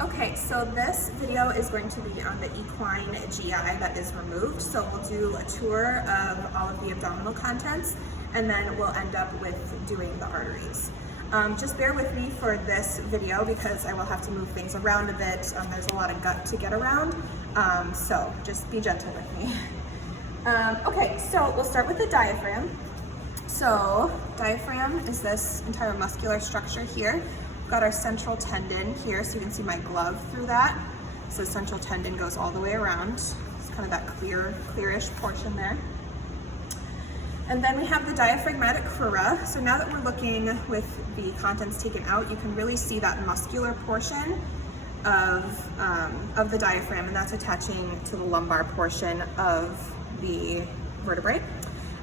Okay, so this video is going to be on the equine GI that is removed. So we'll do a tour of all of the abdominal contents, and then we'll end up with doing the arteries. Just bear with me for this video because I will have to move things around a bit. There's a lot of gut to get around, so just be gentle with me. Okay, so we'll start with the diaphragm. So diaphragm is this entire muscular structure here. We've got our central tendon here, so you can see my glove through that. So the central tendon goes all the way around. It's kind of that clearish portion there. And then we have the diaphragmatic crura. So now that we're looking with the contents taken out, you can really see that muscular portion of the diaphragm, and that's attaching to the lumbar portion of the vertebrae.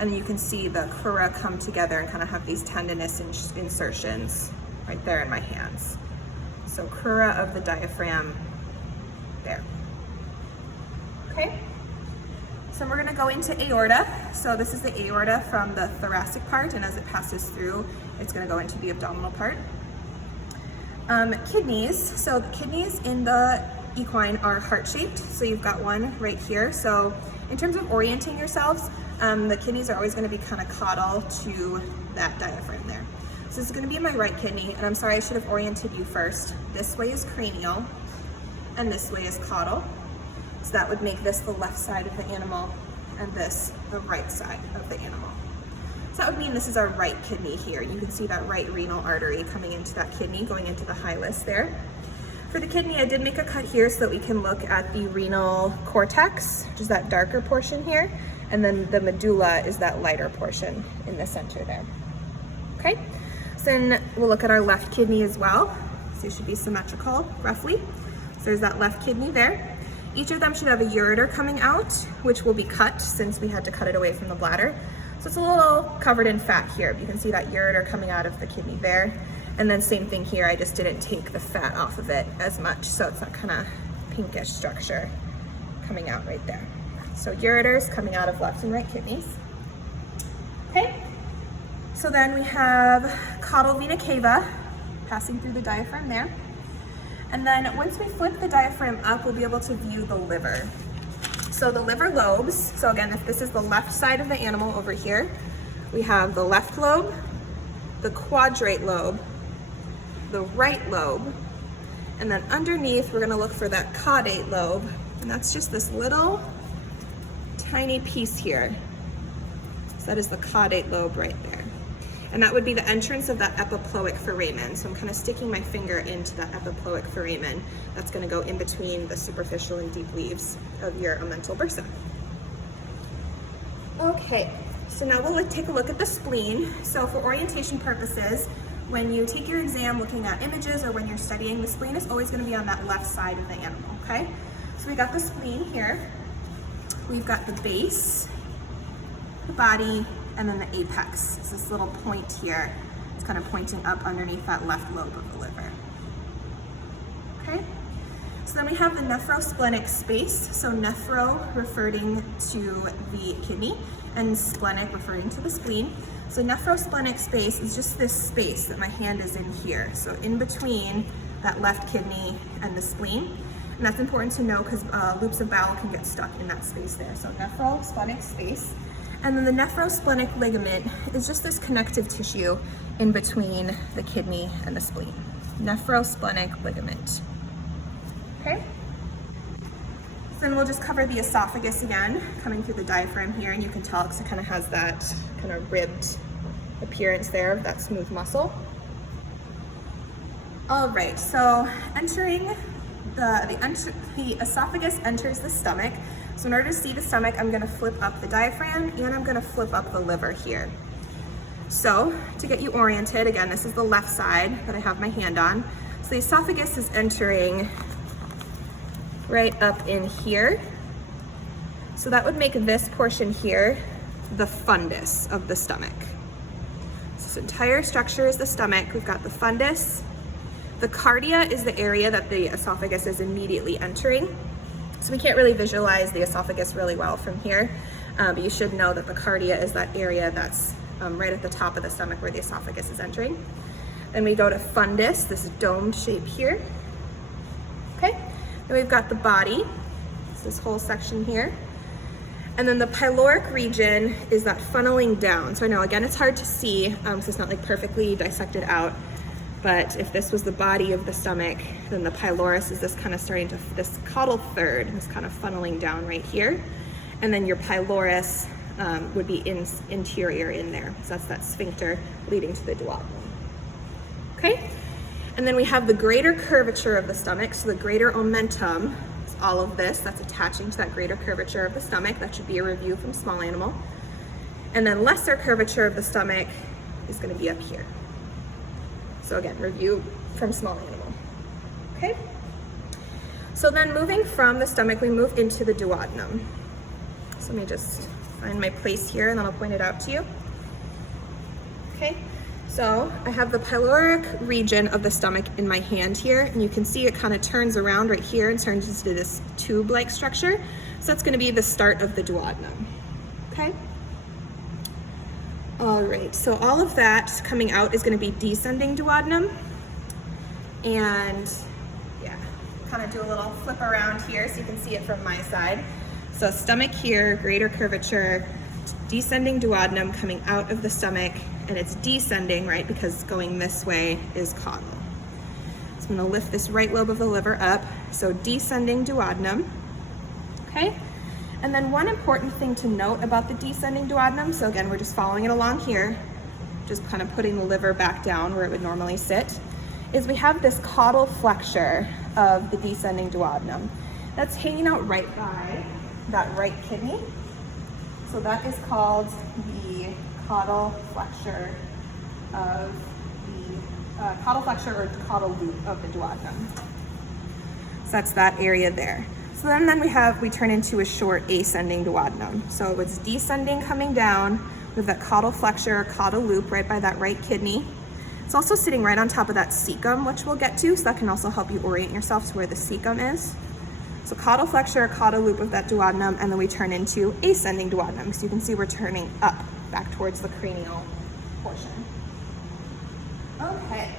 And then you can see the crura come together and kind of have these tendinous insertions right there in my hands. So crura of the diaphragm there. Okay. So we're gonna go into aorta. So this is the aorta from the thoracic part, and as it passes through, it's gonna go into the abdominal part. Kidneys. So the kidneys in the equine are heart-shaped. So you've got one right here. So in terms of orienting yourselves, the kidneys are always gonna be kind of caudal to that diaphragm there. So this is gonna be my right kidney, and I'm sorry, I should have oriented you first. This way is cranial, and this way is caudal. So that would make this the left side of the animal, and this the right side of the animal. So that would mean this is our right kidney here. You can see that right renal artery coming into that kidney, going into the hilus there. For the kidney, I did make a cut here so that we can look at the renal cortex, which is that darker portion here, and then the medulla is that lighter portion in the center there. Okay, so then we'll look at our left kidney as well. So it should be symmetrical, roughly. So there's that left kidney there. Each of them should have a ureter coming out, which will be cut since we had to cut it away from the bladder. So it's a little covered in fat here. You can see that ureter coming out of the kidney there. And then same thing here, I just didn't take the fat off of it as much, so it's that kind of pinkish structure coming out right there. So ureters coming out of left and right kidneys. Okay, so then we have caudal vena cava passing through the diaphragm there. And then once we flip the diaphragm up, we'll be able to view the liver. So the liver lobes, so again, if this is the left side of the animal over here, we have the left lobe, the quadrate lobe, the right lobe, and then underneath we're gonna look for that caudate lobe, and that's just this little tiny piece here. So that is the caudate lobe right there. And that would be the entrance of that epiploic foramen. So I'm kind of sticking my finger into that epiploic foramen. That's gonna go in between the superficial and deep leaves of your omental bursa. Okay, so now we'll take a look at the spleen. So for orientation purposes, when you take your exam looking at images or when you're studying, the spleen is always gonna be on that left side of the animal, okay? So we got the spleen here. We've got the base, the body, and then the apex. It's this little point here. It's kind of pointing up underneath that left lobe of the liver. Okay? So then we have the nephrosplenic space. So nephro referring to the kidney and splenic referring to the spleen. So nephrosplenic space is just this space that my hand is in here. So in between that left kidney and the spleen. And that's important to know because loops of bowel can get stuck in that space there. So nephrosplenic space. And then the nephrosplenic ligament is just this connective tissue in between the kidney and the spleen. Nephrosplenic ligament. Okay? So then we'll just cover the esophagus again, coming through the diaphragm here, and you can tell because it kind of has that kind of ribbed appearance there of that smooth muscle. All right, so entering the esophagus enters the stomach. So in order to see the stomach, I'm gonna flip up the diaphragm and I'm gonna flip up the liver here. So to get you oriented, again, this is the left side that I have my hand on. So the esophagus is entering right up in here. So that would make this portion here the fundus of the stomach. So this entire structure is the stomach. We've got the fundus. The cardia is the area that the esophagus is immediately entering. So we can't really visualize the esophagus really well from here, but you should know that the cardia is that area that's right at the top of the stomach where the esophagus is entering. Then we go to fundus, this domed shape here. Then we've got the body, it's this whole section here. And then the pyloric region is that funneling down. So I know, again, it's hard to see, so it's not like perfectly dissected out, but if this was the body of the stomach, then the pylorus is this kind of starting to, this caudal third, this kind of funneling down right here. And then your pylorus would be interior in there. So that's that sphincter leading to the duodenum. Okay? And then we have the greater curvature of the stomach, so the greater omentum, all of this that's attaching to that greater curvature of the stomach. That should be a review from small animal. And then lesser curvature of the stomach is going to be up here. So again, review from small animal. Okay? So then moving from the stomach, we move into the duodenum. So let me just find my place here and then I'll point it out to you. Okay? So I have the pyloric region of the stomach in my hand here, and you can see it kind of turns around right here and turns into this tube-like structure. So that's going to be the start of the duodenum. Okay? All right, so all of that coming out is going to be descending duodenum. And yeah, kind of do a little flip around here so you can see it from my side. So stomach here, greater curvature, descending duodenum coming out of the stomach, and it's descending, right, because going this way is caudal. So I'm going to lift this right lobe of the liver up, so descending duodenum, okay? And then one important thing to note about the descending duodenum, so again, we're just following it along here, just kind of putting the liver back down where it would normally sit, is we have this caudal flexure of the descending duodenum. That's hanging out right by that right kidney. So that is called the caudal flexure of the caudal flexure or caudal loop of the duodenum. So that's that area there. So then we turn into a short ascending duodenum. So it's descending coming down with that caudal flexure, caudal loop right by that right kidney. It's also sitting right on top of that cecum, which we'll get to, so that can also help you orient yourself to where the cecum is. So caudal flexure, caudal loop of that duodenum, and then we turn into ascending duodenum. So you can see we're turning up, back towards the cranial portion. Okay.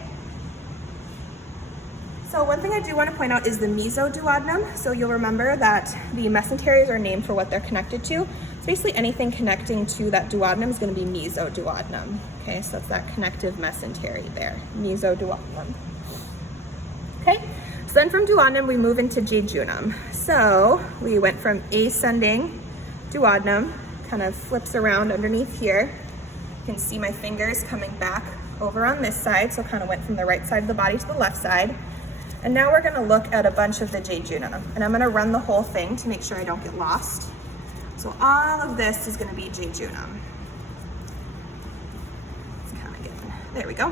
So one thing I do want to point out is the mesoduodenum. So you'll remember that the mesenteries are named for what they're connected to. So basically anything connecting to that duodenum is going to be mesoduodenum. Okay, so that's that connective mesentery there, mesoduodenum. Okay. So then from duodenum, we move into jejunum. So we went from ascending duodenum, kind of flips around underneath here. You can see my fingers coming back over on this side, so kind of went from the right side of the body to the left side. And now we're gonna look at a bunch of the jejunum, and I'm gonna run the whole thing to make sure I don't get lost. So all of this is gonna be jejunum. It's kind of getting, there we go.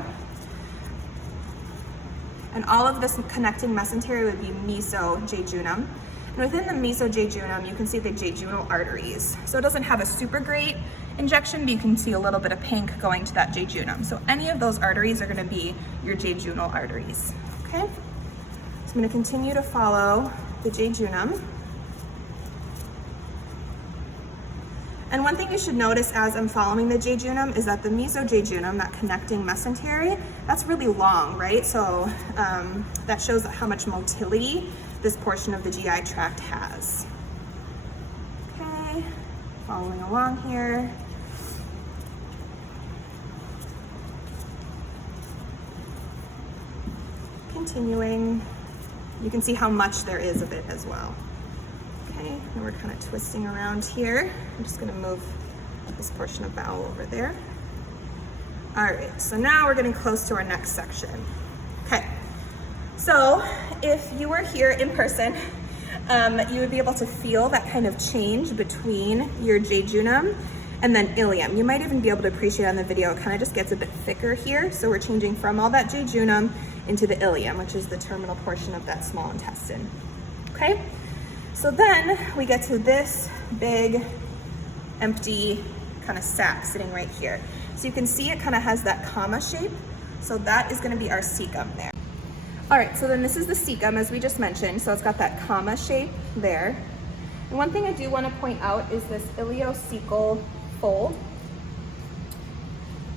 And all of this connecting mesentery would be mesojejunum. And within the mesojejunum, you can see the jejunal arteries. So it doesn't have a super great injection, but you can see a little bit of pink going to that jejunum. So any of those arteries are gonna be your jejunal arteries, okay? So I'm gonna continue to follow the jejunum. And one thing you should notice as I'm following the jejunum is that the mesojejunum, that connecting mesentery, that's really long, right? So that shows how much motility this portion of the GI tract has. Okay, following along here. Continuing, you can see how much there is of it as well. Okay, and we're kind of twisting around here. I'm just gonna move this portion of bowel over there. All right, so now we're getting close to our next section. Okay, so if you were here in person, you would be able to feel that kind of change between your jejunum and then ileum. You might even be able to appreciate on the video, it kind of just gets a bit thicker here. So we're changing from all that jejunum into the ileum, which is the terminal portion of that small intestine. Okay? So then we get to this big, empty kind of sac sitting right here. So you can see it kind of has that comma shape. So that is gonna be our cecum there. All right, so then this is the cecum, as we just mentioned. So it's got that comma shape there. And one thing I do wanna point out is this ileocecal fold.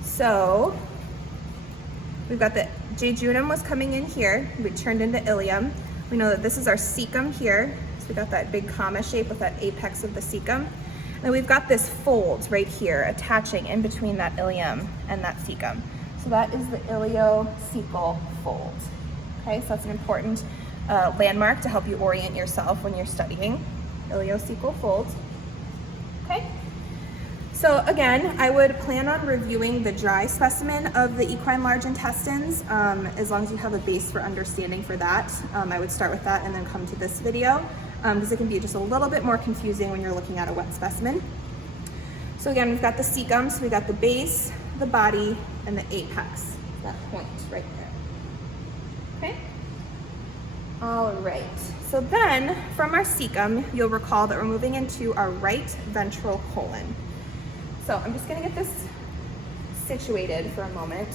So we've got the jejunum was coming in here, we turned into ileum. We know that this is our cecum here. So we got that big comma shape with that apex of the cecum. And we've got this fold right here attaching in between that ilium and that cecum. So that is the iliocecal fold. Okay, so that's an important landmark to help you orient yourself when you're studying iliocecal fold. Okay, so again, I would plan on reviewing the dry specimen of the equine large intestines, as long as you have a base for understanding for that. I would start with that and then come to this video, because it can be just a little bit more confusing when you're looking at a wet specimen. So again, we've got the cecum, so we got the base, the body, and the apex, that point right there. Okay? All right, so then from our cecum, you'll recall that we're moving into our right ventral colon. So I'm just gonna get this situated for a moment.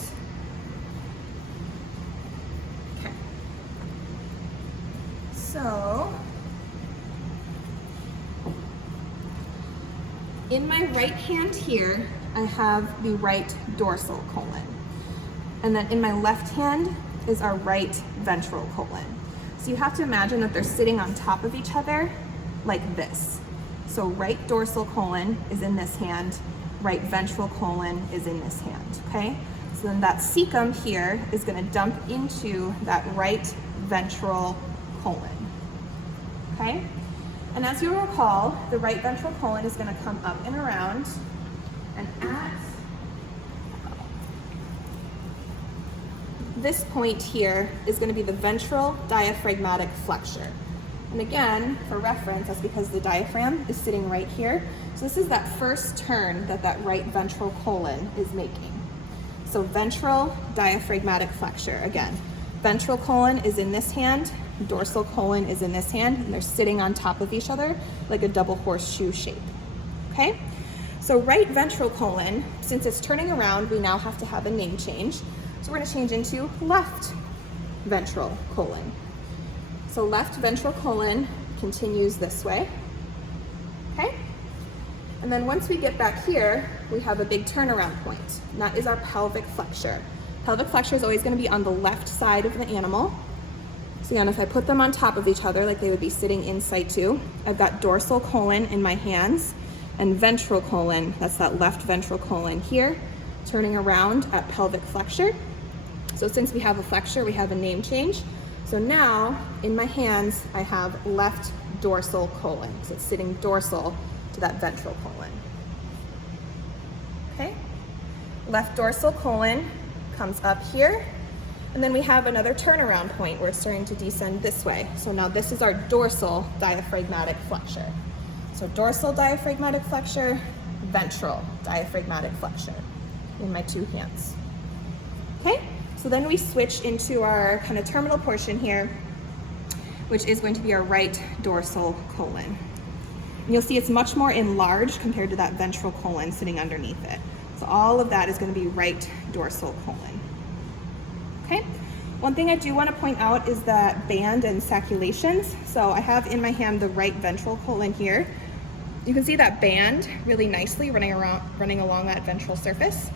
Okay. So, in my right hand here, I have the right dorsal colon. And then in my left hand is our right ventral colon. So you have to imagine that they're sitting on top of each other like this. So right dorsal colon is in this hand, right ventral colon is in this hand, okay? So then that cecum here is gonna dump into that right ventral colon, okay? And as you recall, the right ventral colon is gonna come up and around, and at this point here is going to be the ventral diaphragmatic flexure. And again, for reference, that's because the diaphragm is sitting right here. So this is that first turn that that right ventral colon is making. So ventral diaphragmatic flexure. Again, ventral colon is in this hand, dorsal colon is in this hand, and they're sitting on top of each other like a double horseshoe shape. Okay? So right ventral colon, since it's turning around, we now have to have a name change. So we're going to change into left ventral colon. So left ventral colon continues this way. Okay? And then once we get back here, we have a big turnaround point. And that is our pelvic flexure. Pelvic flexure is always going to be on the left side of the animal. So again, if I put them on top of each other like they would be sitting in situ, I've got dorsal colon in my hands and ventral colon, that's that left ventral colon here, turning around at pelvic flexure. So since we have a flexure, we have a name change. So now in my hands, I have left dorsal colon. So it's sitting dorsal to that ventral colon. Okay? Left dorsal colon comes up here. And then we have another turnaround point where it's starting to descend this way. So now this is our dorsal diaphragmatic flexure. So dorsal diaphragmatic flexure, ventral diaphragmatic flexure in my two hands. Okay? So then we switch into our kind of terminal portion here, which is going to be our right dorsal colon. And you'll see it's much more enlarged compared to that ventral colon sitting underneath it. So all of that is going to be right dorsal colon. Okay? One thing I do want to point out is that band and saculations. So I have in my hand the right ventral colon here. You can see that band really nicely running along that ventral surface,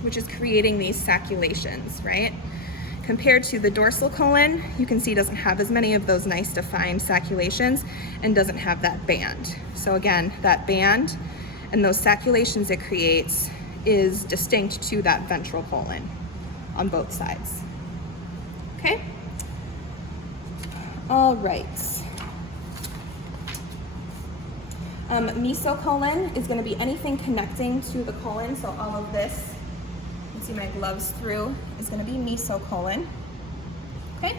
which is creating these saculations, right? Compared to the dorsal colon, you can see doesn't have as many of those nice defined saculations and doesn't have that band. So again, that band and those saculations it creates is distinct to that ventral colon on both sides. Okay? All right. Mesocolon is going to be anything connecting to the colon, so all of this, you can see my gloves through, is going to be mesocolon. Okay?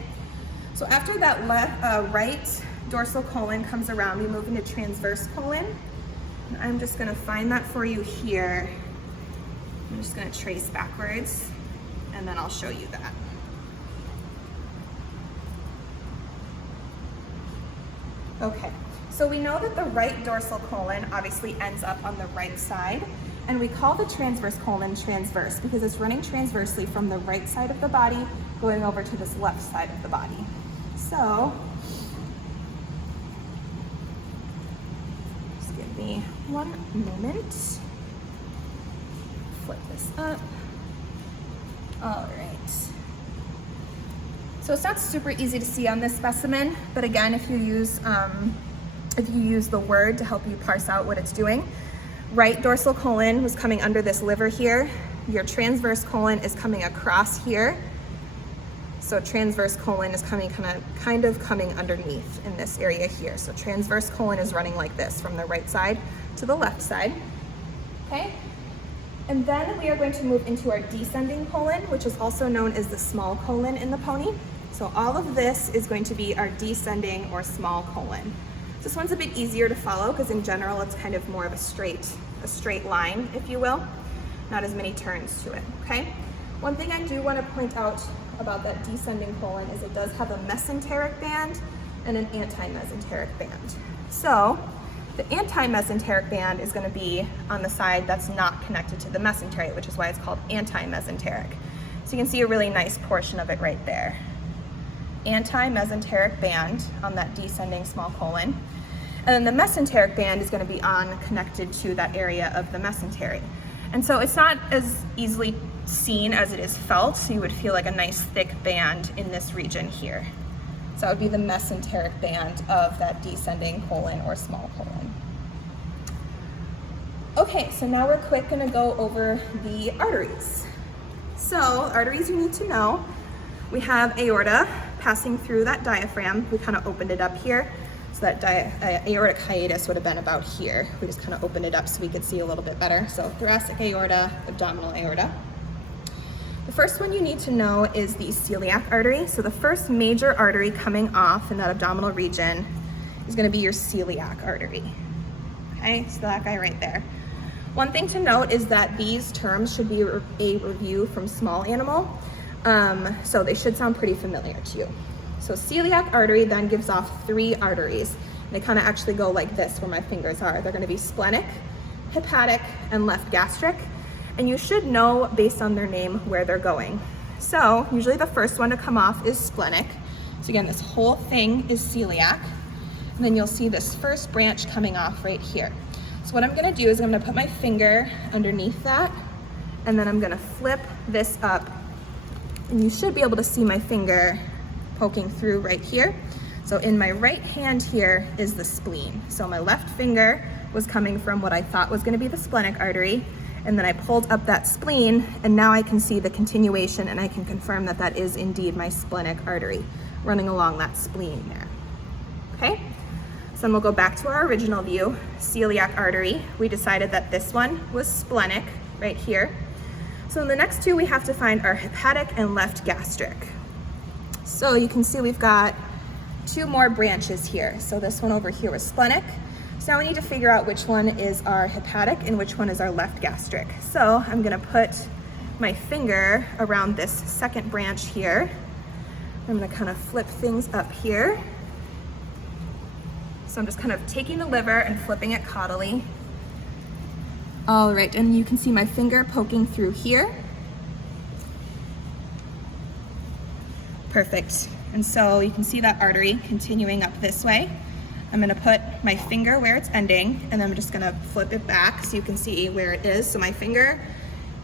So after that right dorsal colon comes around, we move into transverse colon. And I'm just going to find that for you here. I'm just going to trace backwards, and then I'll show you that. Okay, so we know that the right dorsal colon obviously ends up on the right side, and we call the transverse colon transverse because it's running transversely from the right side of the body going over to this left side of the body. So, just give me one moment. Flip this up. All right. So it's not super easy to see on this specimen, but again, if you use the word to help you parse out what it's doing, right dorsal colon was coming under this liver here. Your transverse colon is coming across here. So transverse colon is coming kind of coming underneath in this area here. So transverse colon is running like this from the right side to the left side. Okay? And then we are going to move into our descending colon, which is also known as the small colon in the pony. So all of this is going to be our descending or small colon. This one's a bit easier to follow because in general it's kind of more of a straight line, if you will. Not as many turns to it, okay? One thing I do want to point out about that descending colon is it does have a mesenteric band and an anti-mesenteric band. So the anti-mesenteric band is going to be on the side that's not connected to the mesentery, which is why it's called anti-mesenteric. So you can see a really nice portion of it right there. Anti-mesenteric band on that descending small colon. And then the mesenteric band is going to be connected to that area of the mesentery. And so it's not as easily seen as it is felt, so you would feel like a nice thick band in this region here. So that would be the mesenteric band of that descending colon or small colon. Okay, so now we're going to go over the arteries. So arteries you need to know. We have aorta passing through that diaphragm. We kind of opened it up here. So that aortic hiatus would have been about here. We just kind of opened it up so we could see a little bit better. So thoracic aorta, abdominal aorta. The first one you need to know is the celiac artery. So the first major artery coming off in that abdominal region is going to be your celiac artery. Okay, so that guy right there. One thing to note is that these terms should be a review from small animal. So they should sound pretty familiar to you. So celiac artery then gives off 3 arteries. They kind of actually go like this where my fingers are. They're going to be splenic, hepatic, and left gastric. And you should know based on their name where they're going. So usually the first one to come off is splenic. So again, this whole thing is celiac. And then you'll see this first branch coming off right here. So what I'm going to do is I'm going to put my finger underneath that, and then I'm going to flip this up. And you should be able to see my finger poking through right here. So in my right hand here is the spleen. So my left finger was coming from what I thought was going to be the splenic artery, and then I pulled up that spleen, and now I can see the continuation, and I can confirm that that is indeed my splenic artery running along that spleen there. Okay, so then we'll go back to our original view, celiac artery. We decided that this one was splenic right here. So in the next 2, we have to find our hepatic and left gastric. So you can see we've got 2 more branches here. So this one over here was splenic. So now we need to figure out which one is our hepatic and which one is our left gastric. So I'm going to put my finger around this second branch here. I'm going to kind of flip things up here. So I'm just kind of taking the liver and flipping it caudally. All right, and you can see my finger poking through here. Perfect. And so you can see that artery continuing up this way. I'm gonna put my finger where it's ending, and then I'm just gonna flip it back so you can see where it is. So my finger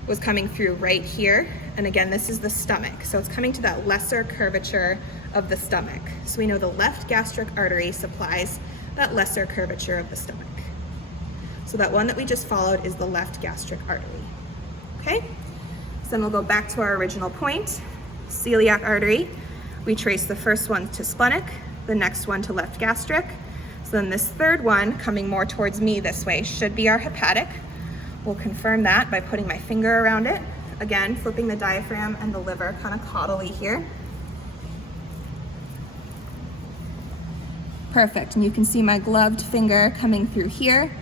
was coming through right here. And again, this is the stomach. So it's coming to that lesser curvature of the stomach. So we know the left gastric artery supplies that lesser curvature of the stomach. So that one that we just followed is the left gastric artery. Okay, so then we'll go back to our original point, celiac artery. We trace the first one to splenic, the next one to left gastric. So then this third one coming more towards me this way should be our hepatic. We'll confirm that by putting my finger around it. Again, flipping the diaphragm and the liver kind of caudally here. Perfect, and you can see my gloved finger coming through here,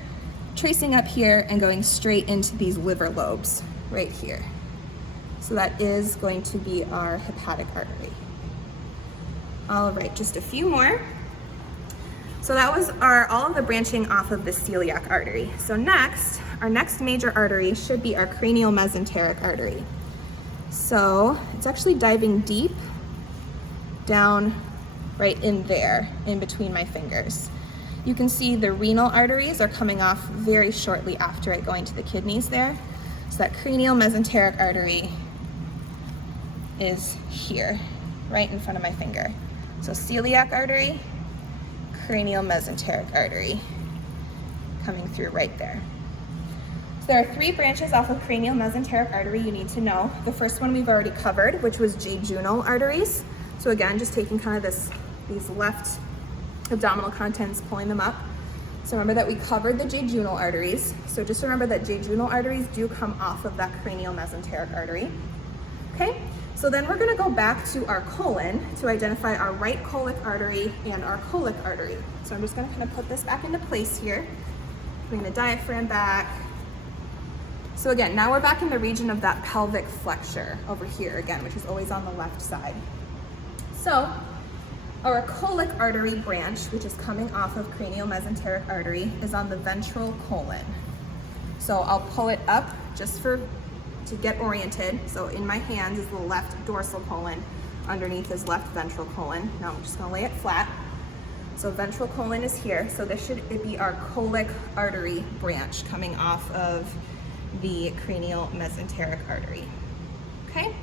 tracing up here and going straight into these liver lobes right here. So that is going to be our hepatic artery. All right, just a few more. So that was all of the branching off of the celiac artery. So next, our next major artery should be our cranial mesenteric artery. So it's actually diving deep down right in there, in between my fingers. You can see the renal arteries are coming off very shortly after it going to the kidneys there. So that cranial mesenteric artery is here, right in front of my finger. So celiac artery, cranial mesenteric artery coming through right there. So there are 3 branches off of cranial mesenteric artery you need to know. The first one we've already covered, which was jejunal arteries. So again, just taking kind of these left abdominal contents, pulling them up. So remember that we covered the jejunal arteries. So just remember that jejunal arteries do come off of that cranial mesenteric artery. Okay, so then we're gonna go back to our colon to identify our right colic artery and our colic artery. So I'm just gonna kind of put this back into place here. Bring the diaphragm back. So again, now we're back in the region of that pelvic flexure over here again, which is always on the left side. So our colic artery branch, which is coming off of cranial mesenteric artery, is on the ventral colon. So I'll pull it up just to get oriented. So in my hands is the left dorsal colon, underneath is left ventral colon. Now I'm just gonna lay it flat. So ventral colon is here. So this should be our colic artery branch coming off of the cranial mesenteric artery. Okay?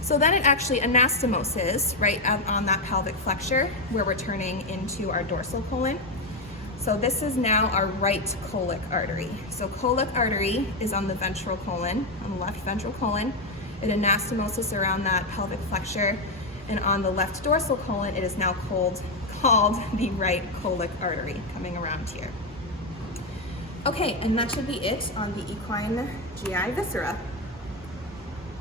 So then it actually anastomoses right out on that pelvic flexure where we're turning into our dorsal colon. So this is now our right colic artery. So colic artery is on the ventral colon, on the left ventral colon. It anastomoses around that pelvic flexure, and on the left dorsal colon, it is now called the right colic artery coming around here. Okay, and that should be it on the equine GI viscera.